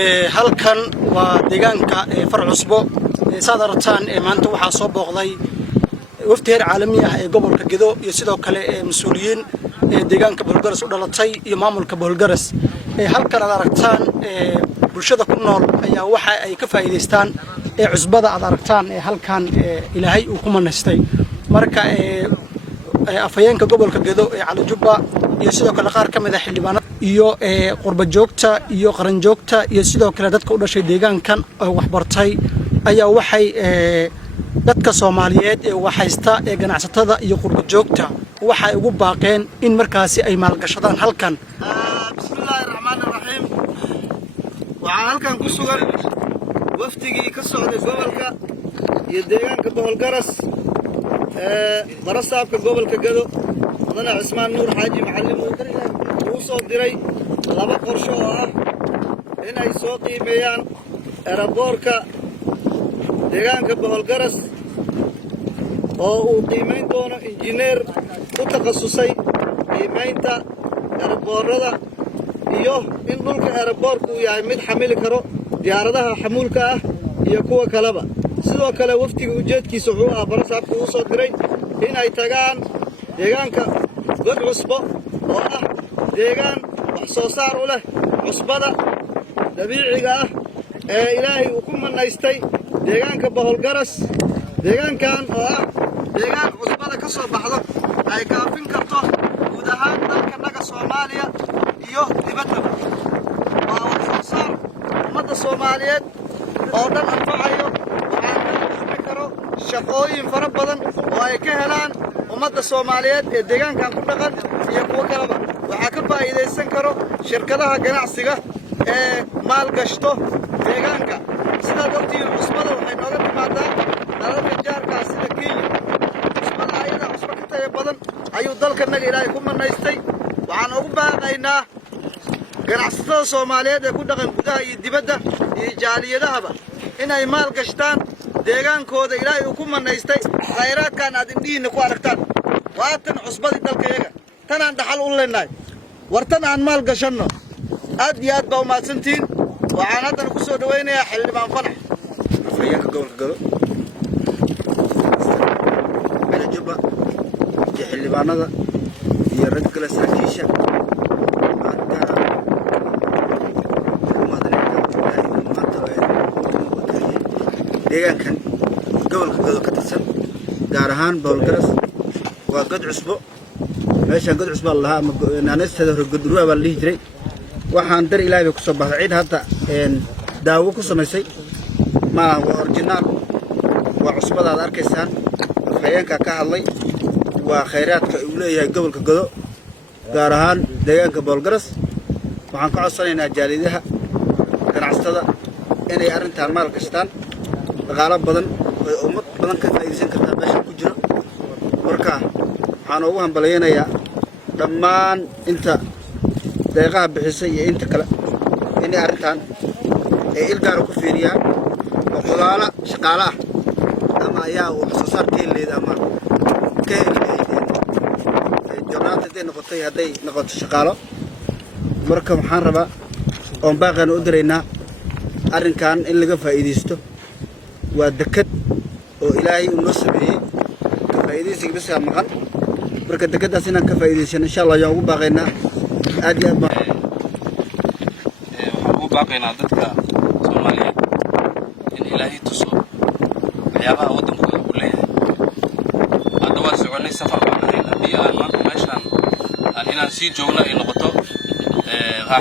halkan waa deegaanka Far Cusbo saad aragtaan maanta waxaa soo booqday wafdi heer caalami ah ee gobolka Gedo iyo sidoo kale mas'uuliyiin deegaanka Boholgaras u dhalatay iyo maamulka Boholgaras halkan aad aragtaan bulshada ku nool ayaa waxa ay ka faa'iideystaan cusbada aad aragtaan halkan Ilaahay uu ku manaystay marka afayeenka gobolka Gedo Cali Jubba iyo sidoo kale qaar ka mid ah xildhibaanada iyo qurba joogta iyo qaran joogta iyo sidoo kale dadka u dhashay deegaankan oo wax bartay ayaa waxay dadka Soomaaliyeed waxaysta ganacsatada iyo qurba joogta waxay ugu baaqeen in markaasi ay maalgashadaan halkan. Bismillahir Rahmanir Rahim. Waxaan halkan ku sugan waftigii ka socday gobolka iyo deegaanka Boholgaras barasaabka gobolka Gedo mudane Cismaan Nuur Xaaji Macallim uu soo diray laba qorshe oo ah in ay soo qiimeeyaan aeroboorka deegaanka Boholgaras oo uu qiimeyn doono injineer ku takhasusay qiimeynta aeroboorada iyo in dhulka aeroboorku uu yahay mid xamili karo diyaaradaha xamuulka ah iyo kuwa kaleba sidoo kale waftiga ujeedkiisa wuxuu ahaa barasaabka uu soo diray in ay tagaan deegaanka God Cusbo oo ah deegaan wax soo saar u leh cusbada dabiiciga ah ee Ilaahay uu ku manaystay deegaanka Boholgaras deegaankan oo ah deegaan cusbada ka soo baxdo ay kaafin karto guud ahaan dalka naga Soomaaliya iyo dibadda waa wax soo saar ummadda Soomaaliyeed oo dhan anfacayo waxaan ka karo shaqooyin fara badan oo ay ka helaan ummadda Soomaaliyeed ee deegaankan ku dhaqan iyo kuwa kaleba waxa ka faa'iideysan karo shirkadaha ganacsiga ee maalgashto deegaanka sida dadkii cusbada waxay nooga timaadaa dalalka jaarka sida Kenya cusbada ayada cusba ka tayo badan ayuu dalka naga Ilaahay ku manaystay waxaan ugu baaqaynaa ganacsatada Soomaaliyeed ee ku dhaqan gudaha iyo dibadda iyo jaaliyadahaba in ay maal gashtaan deegaankooda Ilaahay uu ku manaystay khayraadkan aad indhihiina ku aragtaan waatan cusbadii dalkayaga tan aan dhaxal u leenahay wartan aan maal gashanno aad iyo aad baa u mahadsantiin waxaan haddana ku soo dhawaynayaa xildhibaan Fanax afayeenka gobolka Gedo Cali Jubba iyo xildhibaanada iyo rag kale saraakiisha deegaankan gobolka Gedo ka tirsan gaar ahaan Boholgaras waa God Cusbo meeshaan God Cusbo lahaa ama naanaysteeda hore Godruwa baa la dhihi jiray waxaan dar Ilaahay ku soo baxay cid hadda daawo ku samaysay ma waa original waa cusbada aad arkaysaan afayeenka ka hadlay waa khayraadka uu leeyahay gobolka Gedo gaar ahaan deegaanka Boholgaras waxaan ka codsanaynaa jaaliyadaha ganacsatada inay arrintan maal gashtaan dhaqaale badan oo ummad badan ka faa'iideysan kartaa meesha ku jiro marka waxaan ugu hambaleynayaa dhammaan inta deeqaha bixisay iyo inta kale inay arrintan ilgaar ku fiiriyaan oo xulaala shaqaalaha ama ayaa wax soo saar keelid ama joornaalada noqotay haday noqoto shaqaalo marka waxaan rabaa oo baaqan u direynaa arrinkan in laga faa'iideysto waa dekad oo Ilaahay uu noo sameeyay ka faa'iideysiga bis ka maqan marka dekadaas inaan ka faa'iideysano insha Allah ayaan ugu baaqaynaa aad iyo aad waxaan ugu baaqaynaa dadka Soomaaliyeed in Ilaahay tuso waxyaabaha waddankooda uu leeyahay hadda waa soconay safar baan ahayn haddii aan maanta meeshaan inaan sii joogno ay noqoto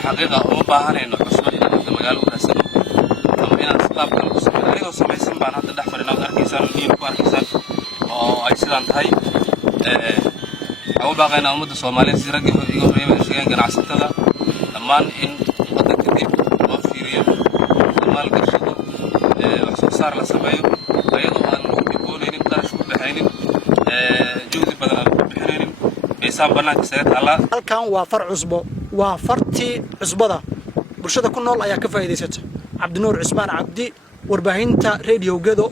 xaqiiqa uma baahanayno cusbo inaan hadda magaalo u raasano ama inaan islaam kale ku samayno anigoo samaysan baan hadda dhex fadhinaa arkaysaan iyo ku arkaysaan oo ay sidaan tahay waxaan u baaqaynaa ummadda Soomaaliyeed si rag iga horeeyay sheegan ganacsatada dhammaan in waddanka dib loo fiiriyo maal gashado wax soo saar la sameeyo ayadoo aan lagu dhiboonaynin qarash ku baxaynin juhdi badan aan ku bixinaynin beesaan banaanka isaga taallaa halkan waa Far Cusbo waa fartii cusbada bulshada ku nool ayaa ka faa'iideysata Cabdinuur Cismaan Cabdi warbaahinta Radio Gedo